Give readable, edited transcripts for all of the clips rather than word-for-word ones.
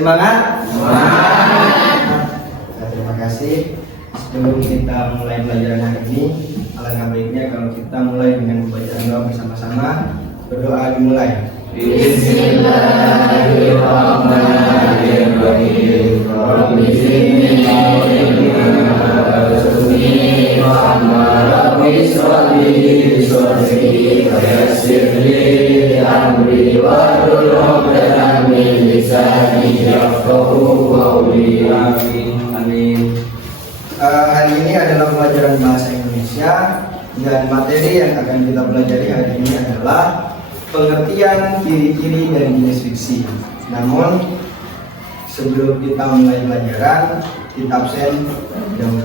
semangat? Semangat. Terima kasih. Sebelum kita mulai pelajaran hari ini, alangkah baiknya kalau kita mulai dengan pembacaan doa bersama-sama. Berdoa dimulai. Bismillahirrahmanirrahim. Rabbi zidni ilma warzuqni fahma. Rabbi shrah li sadri wa yassir li amri wahlul 'uqdatam min lisani yafqahu qawli. Amin. Hari ini adalah pelajaran bahasa Indonesia dan materi yang akan kita pelajari hari ini adalah pengertian ciri-ciri dan jenis fiksi. Namun sebelum kita mulai pelajaran, kita absen dahulu.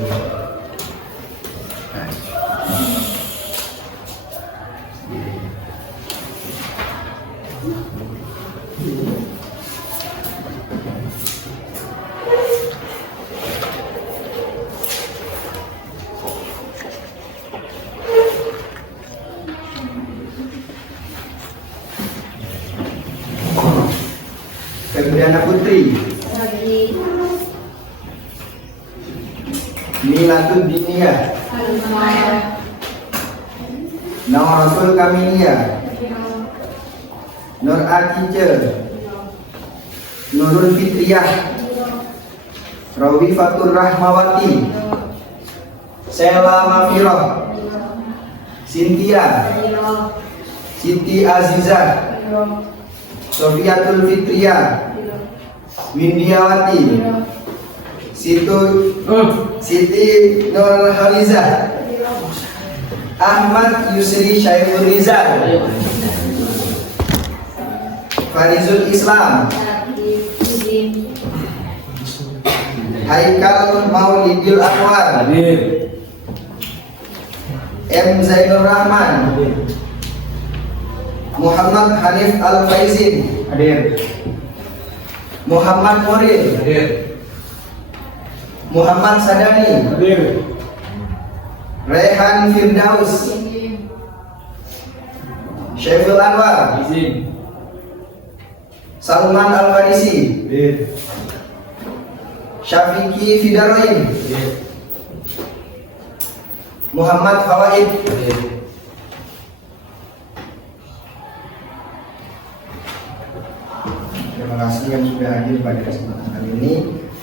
Febriana Putri, Milatud Dinia, Nauratul Kamilia, Nur Atice, Nurul Fitriyah, Rawi Fatur Rahmawati, Sela Mafiroh, Cynthia, Siti Azizah, Sofiatul Fitriyah, Windiawati, Siti Nur Halizah, Ahmad Yusri Syaiful Rizal, Farizul Islam, Haikal Maulidil Anwar, M. Zainur Rahman, Muhammad Hanif Al-Faizin, hadir. Muhammad Muril, hadir. Muhammad Sadani, hadir. Rehan Firdaus, Syaiful Anwar, izin. Salman Al-Farisi, hadir. Syafiqi Fidaroin, hadir. Muhammad Fawaid, hadir. Terima kasih yang sudah hadir pada kesempatan kali ini.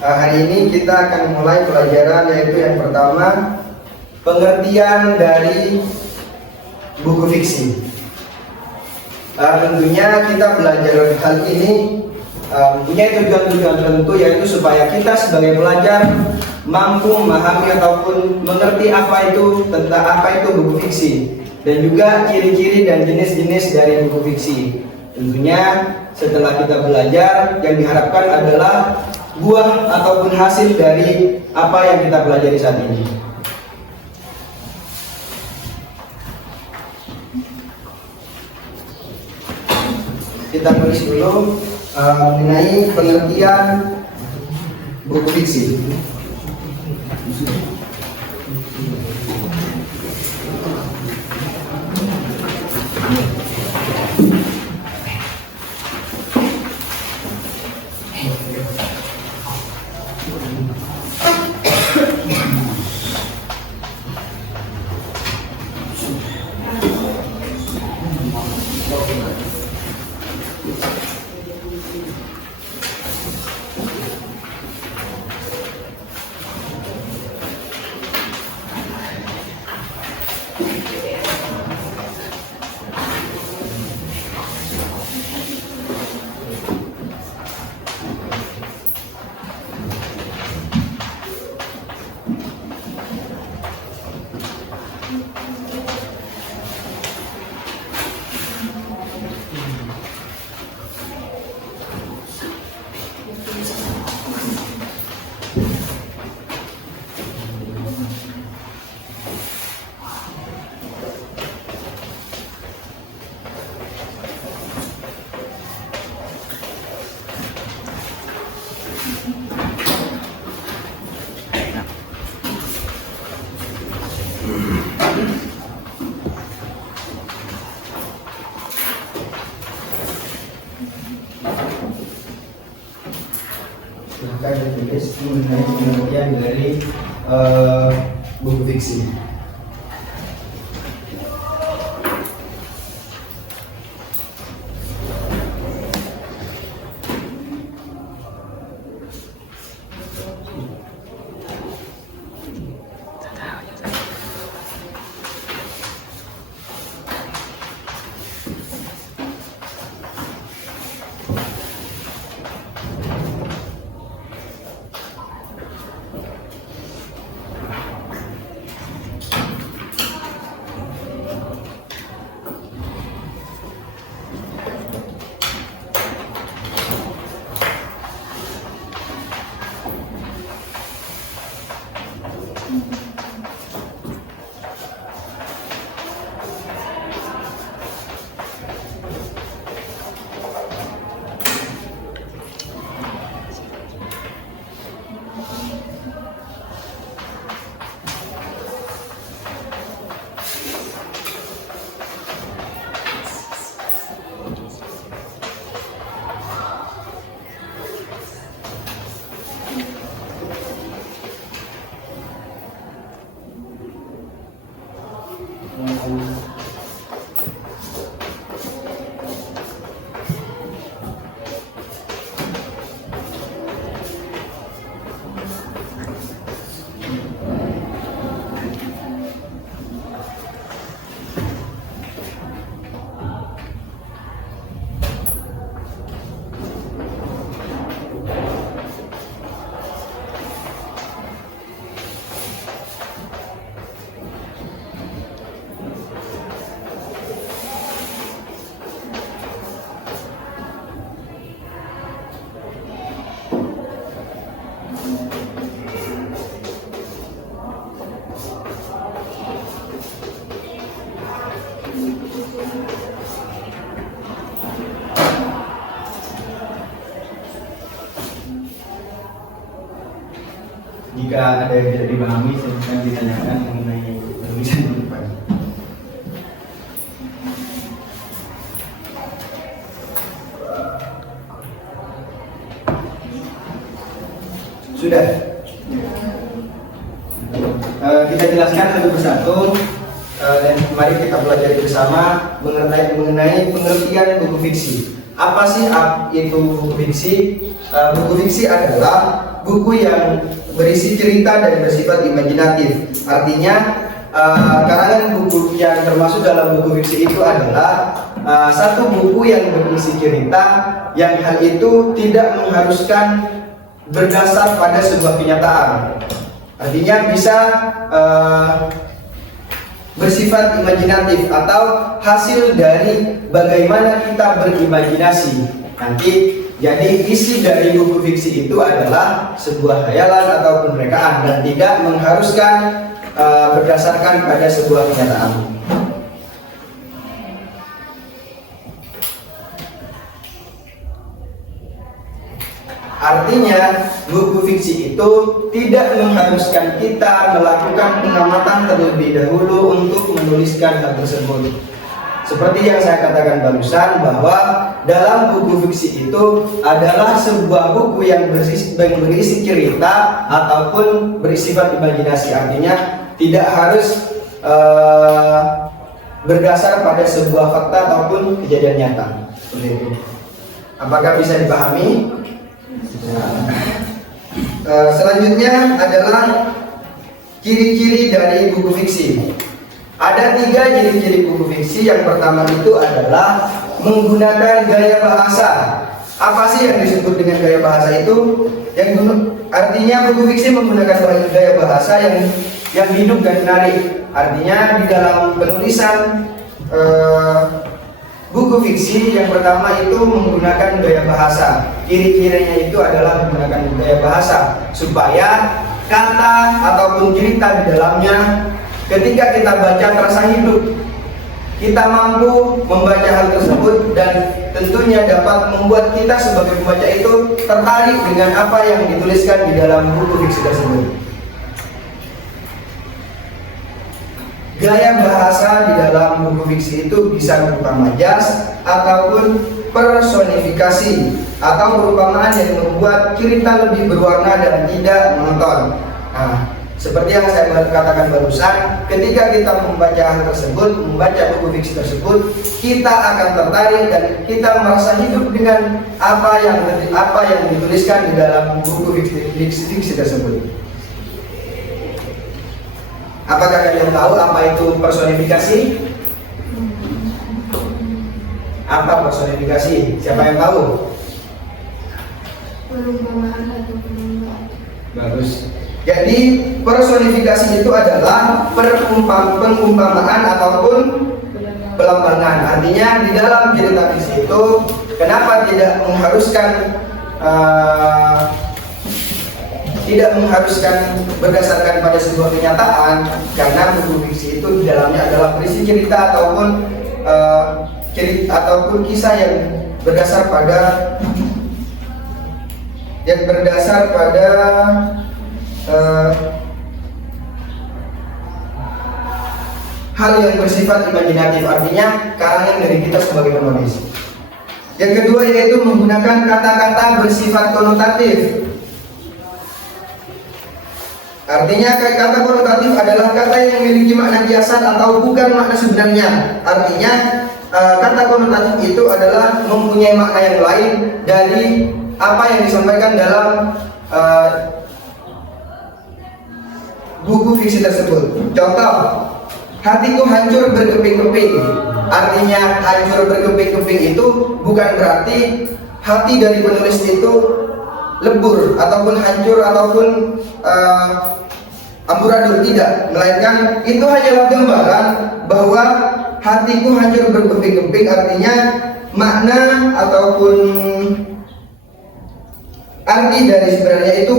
Hari ini kita akan mulai pelajaran, yaitu yang pertama, pengertian dari buku fiksi. Tentunya kita belajar hal ini punya tujuan-tujuan tertentu, yaitu supaya kita sebagai pelajar mampu memahami ataupun mengerti tentang apa itu buku fiksi, dan juga ciri-ciri dan jenis-jenis dari buku fiksi. Tentunya setelah kita belajar, yang diharapkan adalah buah ataupun hasil dari apa yang kita pelajari saat ini. Kita tulis dulu mengenai pengertian buku fiksi. akan ditulis mengenai pengertian dari buku fiksi. Jika ada yang tidak dipahami, silakan ditanyakan mengenai tulisan di depan. Sudah. Kita jelaskan satu persatu dan mari kita pelajari bersama mengenai pengertian buku fiksi. Apa sih itu buku fiksi? Buku fiksi adalah buku yang berisi cerita dan bersifat imajinatif. Artinya karangan buku yang termasuk dalam buku fiksi itu adalah satu buku yang berisi cerita yang hal itu tidak mengharuskan berdasar pada sebuah kenyataan. Artinya bisa bersifat imajinatif atau hasil dari bagaimana kita berimajinasi. Nanti jadi isi dari buku fiksi itu adalah sebuah khayalan ataupun rekaan dan tidak mengharuskan berdasarkan pada sebuah kenyataan. Artinya buku fiksi itu tidak mengharuskan kita melakukan pengamatan terlebih dahulu untuk menuliskan hal tersebut. Seperti yang saya katakan barusan bahwa dalam buku fiksi itu adalah sebuah buku yang berisi cerita ataupun bersifat imajinasi. Artinya tidak harus berdasar pada sebuah fakta ataupun kejadian nyata. Seperti itu. Apakah bisa dipahami? Selanjutnya adalah ciri-ciri dari buku fiksi. Ada 3 ciri-ciri buku fiksi. Yang pertama itu adalah menggunakan gaya bahasa. Apa sih yang disebut dengan gaya bahasa itu? Artinya buku fiksi menggunakan gaya bahasa yang hidup dan menarik. Artinya di dalam penulisan buku fiksi yang pertama itu menggunakan gaya bahasa. Ciri-cirinya itu adalah menggunakan gaya bahasa supaya kata ataupun cerita di dalamnya ketika kita baca terasa hidup. Kita mampu membaca hal tersebut dan tentunya dapat membuat kita sebagai pembaca itu tertarik dengan apa yang dituliskan di dalam buku fiksi tersebut. Gaya bahasa di dalam buku fiksi itu bisa berupa majas ataupun personifikasi atau perumpamaan yang membuat cerita lebih berwarna dan tidak monoton. Nah, seperti yang saya katakan barusan, ketika kita membaca hal tersebut, membaca buku fiksi tersebut, kita akan tertarik dan kita merasa hidup dengan apa yang dituliskan di dalam buku fiksi tersebut. Apakah kalian tahu apa itu personifikasi? Apa personifikasi? Siapa yang tahu? Perumpamaan atau perumpamaan. Bagus. Jadi personifikasi itu adalah perumpamaan ataupun pelembangan. Artinya di dalam cerita fiksi itu kenapa tidak mengharuskan berdasarkan pada sebuah kenyataan, karena buku fiksi itu di dalamnya adalah berisi cerita ataupun kisah yang berdasar pada hal yang bersifat imajinatif, artinya karangan dari kita sebagai penulis. Yang kedua yaitu menggunakan kata-kata bersifat konotatif. Artinya kata konotatif adalah kata yang memiliki makna kiasan atau bukan makna sebenarnya. Artinya kata konotatif itu adalah mempunyai makna yang lain dari apa yang disampaikan dalam buku fiksi tersebut. Contoh, hatiku hancur berkeping-keping. Artinya hancur berkeping-keping itu bukan berarti hati dari penulis itu lebur ataupun hancur ataupun amburadul, tidak, melainkan itu hanyalah gambaran bahwa hatiku hancur berkeping-keping, artinya makna ataupun arti dari sebenarnya itu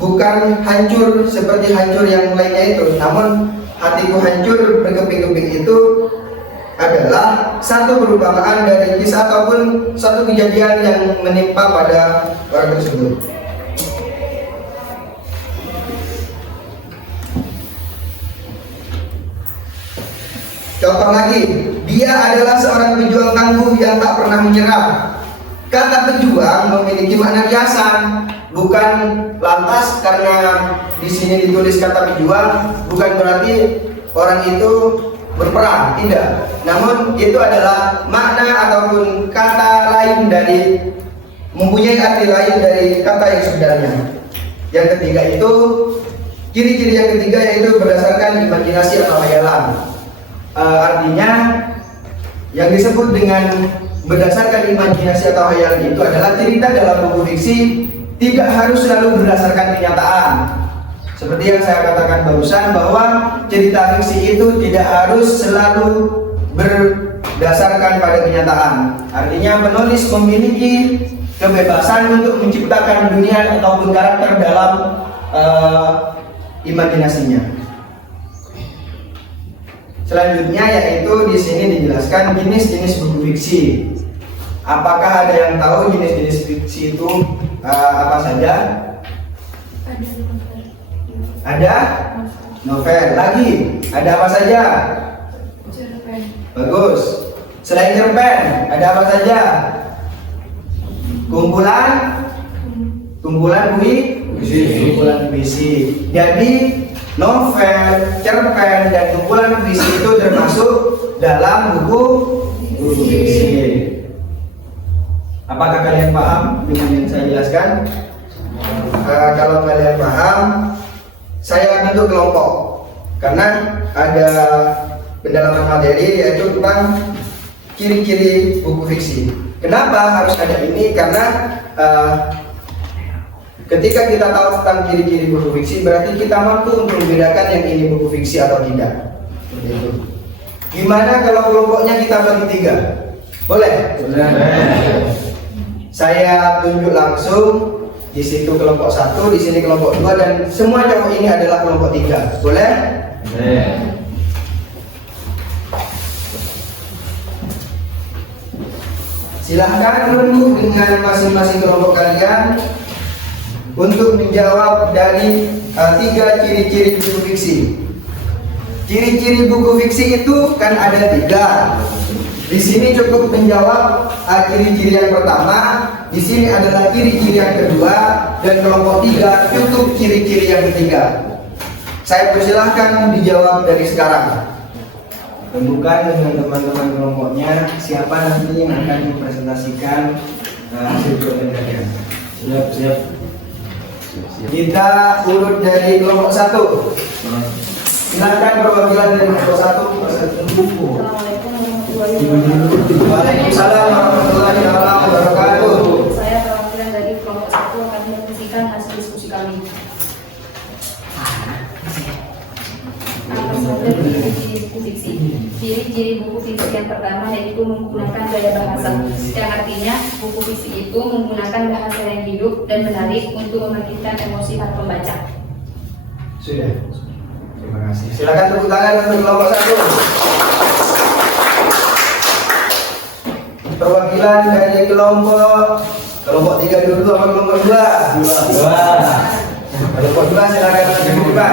bukan hancur seperti hancur yang lainnya itu, namun hatiku hancur berkeping-keping itu adalah satu perumpamaan dari kisah ataupun satu kejadian yang menimpa pada orang tersebut. Contoh lagi, dia adalah seorang pejuang tangguh yang tak pernah menyerah. Kata pejuang memiliki makna kiasan, bukan lantas karena di sini ditulis kata pejuang bukan berarti orang itu berperang, tidak. Namun itu adalah makna ataupun kata lain dari, mempunyai arti lain dari kata yang sebenarnya. Yang ketiga itu, ciri-ciri yang ketiga yaitu berdasarkan imajinasi atau hayalan. Artinya yang disebut dengan berdasarkan imajinasi atau hayalan itu adalah cerita dalam buku fiksi tidak harus selalu berdasarkan kenyataan. Seperti yang saya katakan barusan, bahwa cerita fiksi itu tidak harus selalu berdasarkan pada kenyataan. Artinya penulis memiliki kebebasan untuk menciptakan dunia ataupun karakter dalam imajinasinya. Selanjutnya yaitu di sini dijelaskan jenis-jenis buku fiksi. Apakah ada yang tahu jenis-jenis fiksi itu apa saja? Ada novel. Lagi ada apa saja? Cerpen. Bagus. Selain cerpen ada apa saja? Kumpulan puisi. Jadi novel, cerpen, dan kumpulan puisi itu termasuk dalam buku fiksi. Apakah kalian paham dengan yang saya jelaskan? Kalau kalian paham, saya bentuk kelompok karena ada pendalaman materi yaitu tentang ciri-ciri buku fiksi. Kenapa harus ada ini? Karena ketika kita tahu tentang ciri-ciri buku fiksi, berarti kita mampu untuk membedakan yang ini buku fiksi atau tidak. Seperti itu. Gimana kalau kelompoknya kita bagi 3? Boleh? Boleh. Saya tunjuk langsung. Di situ kelompok 1, di sini kelompok 2, dan semua cowok ini adalah kelompok 3. Boleh? Boleh. Silahkan remuk dengan masing-masing kelompok kalian untuk menjawab dari 3 ciri-ciri buku fiksi. Ciri-ciri buku fiksi itu kan ada 3. Di sini cukup menjawab ciri-ciri yang pertama. Di sini adalah ciri-ciri yang kedua, dan kelompok 3 cukup ciri-ciri yang ketiga. Saya persilahkan dijawab dari sekarang. Tentukan dengan teman-teman kelompoknya siapa nanti yang akan mempresentasikan hasil jawaban kalian. Siap. Kita urut dari kelompok 1. Silakan perwakilan dari kelompok 1. Waalaikumsalam warahmatullahi wabarakatuh. Saya perwakilan dari kelompok 1 akan menyampaikan hasil diskusi kami. Akan saja ciri-ciri buku fiksi. Ciri-ciri buku fiksi yang pertama yaitu menggunakan gaya bahasa, yang artinya buku fiksi itu menggunakan bahasa yang hidup dan menarik untuk membangkitkan emosi para pembaca. Sudah. Terima kasih. Silakan tepuk tangan untuk kelompok 1. Perwakilan dari kelompok 3 dulu apa kelompok 2? Kelompok 2 silakan mencoba.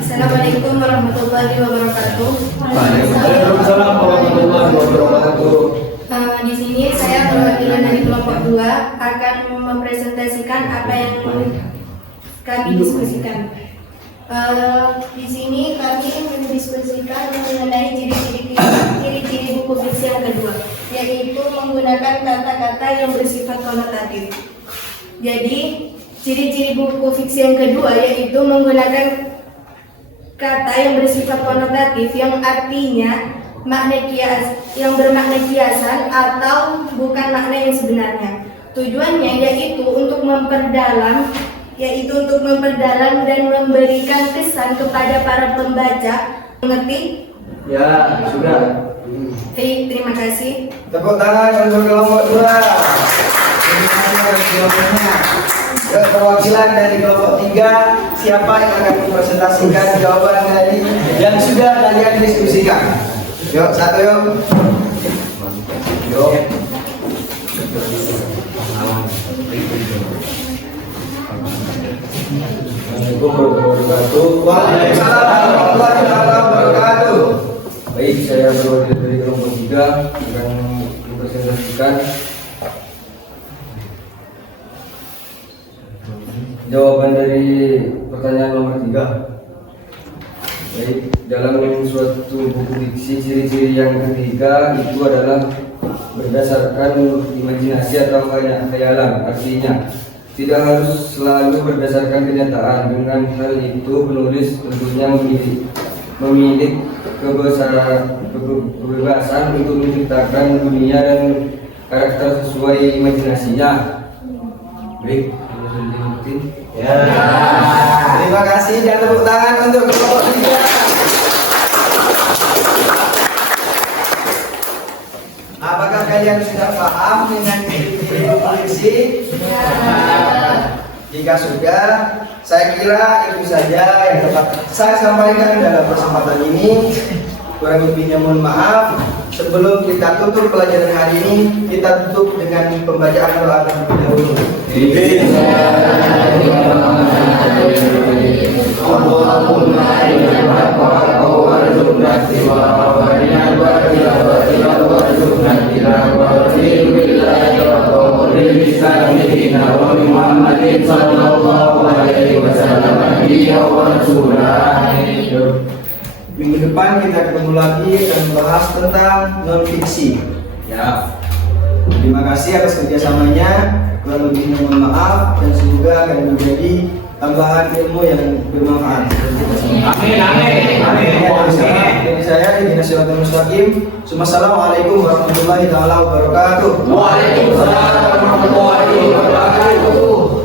Assalamualaikum warahmatullahi wabarakatuh. Waalaikumsalam warahmatullahi wabarakatuh. Di sini saya perwakilan dari kelompok 2 akan mempresentasikan apa yang kami diskusikan. Di sini kami mendiskusikan mengenai ciri-ciri buku fiksi yang kedua, yaitu menggunakan kata-kata yang bersifat konotatif. Jadi, ciri-ciri buku fiksi yang kedua yaitu menggunakan kata yang bersifat konotatif, yang artinya yang bermakna kiasan atau bukan makna yang sebenarnya. Tujuannya yaitu untuk memperdalam dan memberikan kesan kepada para pembaca. Mengerti? Ya, sudah. Terima kasih. Tepuk tangan untuk kelompok 2. Terima kasih atas jawabannya. Perwakilan dari kelompok 3, siapa yang akan mempresentasikan jawaban dari yang sudah kalian diskusikan? Yuk, 1 yuk. Yuk. Waalaikumsalam warahmatullahi wabarakatuh. Baik, saya perwakilan dari kelompok 3 akan mempresentasikan jawaban dari pertanyaan nomor 3. Baik, dalam suatu buku fiksi, ciri-ciri yang ketiga itu adalah berdasarkan imajinasi atau khayalan. Artinya, tidak harus selalu berdasarkan kenyataan. Dengan hal itu, penulis tentunya memiliki kebebasan untuk menciptakan dunia dan karakter sesuai imajinasinya. Baik, Ya. Terima kasih dan tepuk tangan untuk kelompok 3. Apakah kalian sudah paham dengan ciri-ciri buku fiksi? Jika sudah, saya kira itu saja yang dapat saya sampaikan dalam kesempatan ini. Kurang lebihnya mohon maaf. Sebelum kita tutup pelajaran hari ini, kita tutup dengan pembacaan doa terlebih dahulu. Allahumma inna al-haqqa warzuqna ittiba'ahu wa inna al-batila warzuqna ijtinaba billahi wa bilisanihi wa Muhammadin sallallahu alaihi wasallam nabiyya wa rasulah. Minggu depan kita ketemu lagi akan membahas tentang non fiksi. Ya. Terima kasih atas kerjasamanya. Kurang lebihnya mohon maaf dan semoga akan menjadi tambahan ilmu yang bermanfaat. Amin. Dari saya Ibnu Siratul Mustaqim. Assalamualaikum warahmatullahi wabarakatuh. Waalaikumsalam warahmatullahi wabarakatuh.